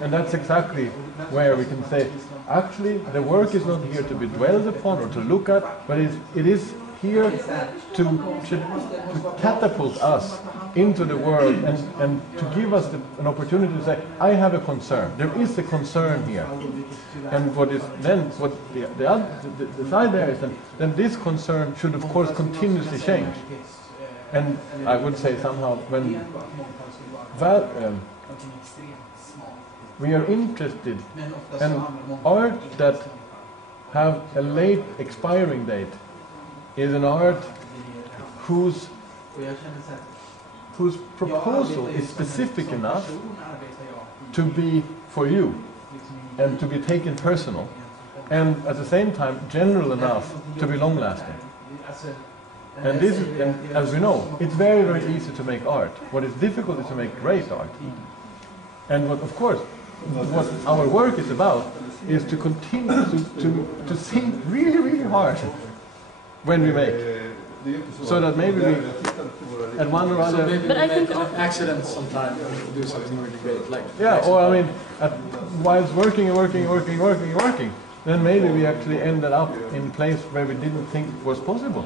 And that's exactly where we can say, actually, the work is not here to be dwelled upon or to look at, but it is here to catapult us into the world and to give us an opportunity to say, I have a concern. There is a concern here. And what is then, what the side there is, then this concern should of course continuously change. And I would say somehow when we are interested in art that have a late expiring date is an art whose proposal is specific enough to be for you and to be taken personal, and at the same time general enough to be long-lasting. And this is, and as we know, it's very, very easy to make art. What is difficult is to make great art. And what, of course, what our work is about is to continue to think really, really hard when we make, so that maybe we, at one or other... But I think an accident sometime do something really great. Like yeah, or I mean, whilst working, then maybe we actually ended up in a place where we didn't think was possible.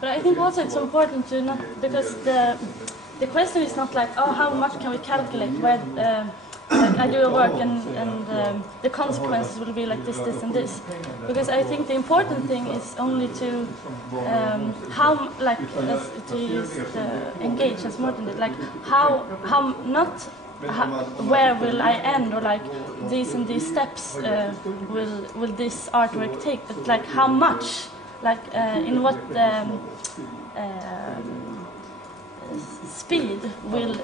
But I think also it's important to not, because the question is not like, oh, how much can we calculate where like I do a work and the consequences will be like this, this and this. Because I think the important thing is only to how, like, to use engage as Mårten did, like how not where will I end, or like these and these steps will this artwork take, but like how much, like in what speed will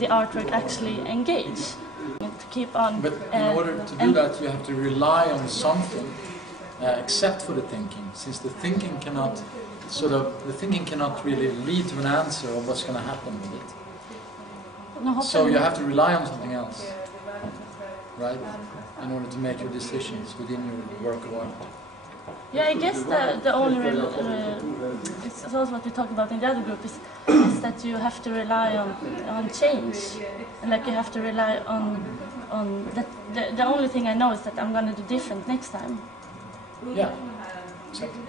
the artwork actually engage. To keep on. But in order to do that, you have to rely on something except for the thinking, since the thinking cannot really lead to an answer of what's going to happen with it. No, so you have to rely on something else, right? In order to make your decisions within your work of art. Yeah, I guess the only it's also what we talk about in the other group is that you have to rely on change, and like you have to rely on that. The only thing I know is that I'm going to do different next time. Yeah, exactly.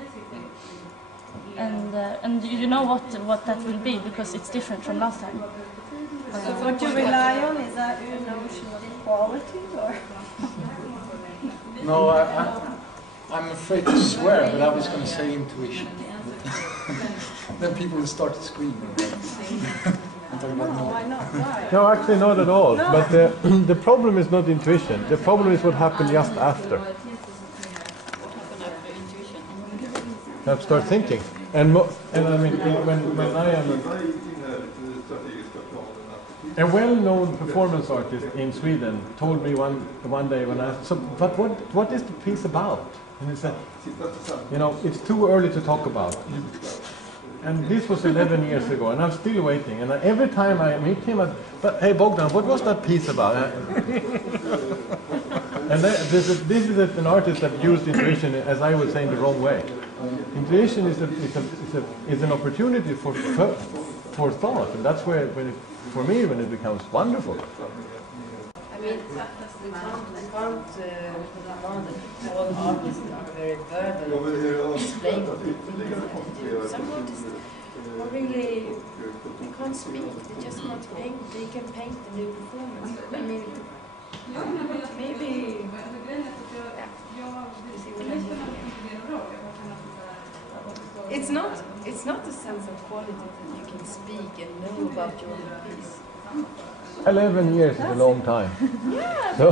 And you know what that will be because it's different from last time. So what you rely on is that your notion of quality, or? No, I'm afraid to swear, but I was going to say intuition. Then people will start to scream. Why not? Why? No, actually not at all. No. But the problem is not intuition. The problem is what happened just after. You have to start thinking. And I mean, when I am a well-known performance artist in Sweden told me one day when I asked, so, but what is the piece about? And he said, you know, it's too early to talk about. And this was 11 years ago, and I'm still waiting. And every time I meet him, but hey Bogdan, what was that piece about? And this is an artist that used intuition, as I would say, in the wrong way. Intuition is an opportunity for thought, and that's where, for me, when it becomes wonderful. I mean, we can't all artists are very verbal, explain what they think. Some artists are really, they can't speak, they just want to paint, they can paint the new performance. I mean, maybe, yeah, you see what I mean? It's not a sense of quality that you can speak and know about your own piece. 11 years is a long time. Yeah. So